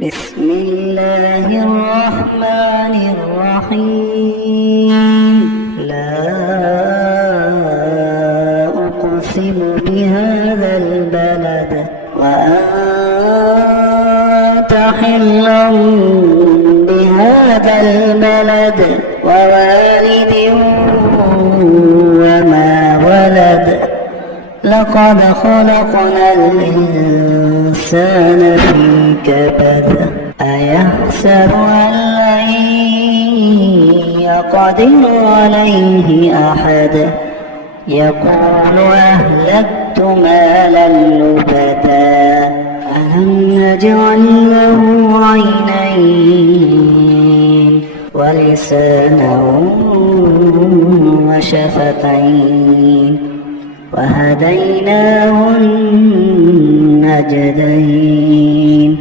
بسم الله الرحمن الرحيم لا أقسم بهذا البلد وأنت حل بهذا البلد ووالد وما ولد لقد خلقنا الإنسان في كبد أيحسب أن لن يقدر عليه أحد يقول أهلكت مالا لبدا ألم نجعل له عينين ولسانا وشفتين وهديناه النجدين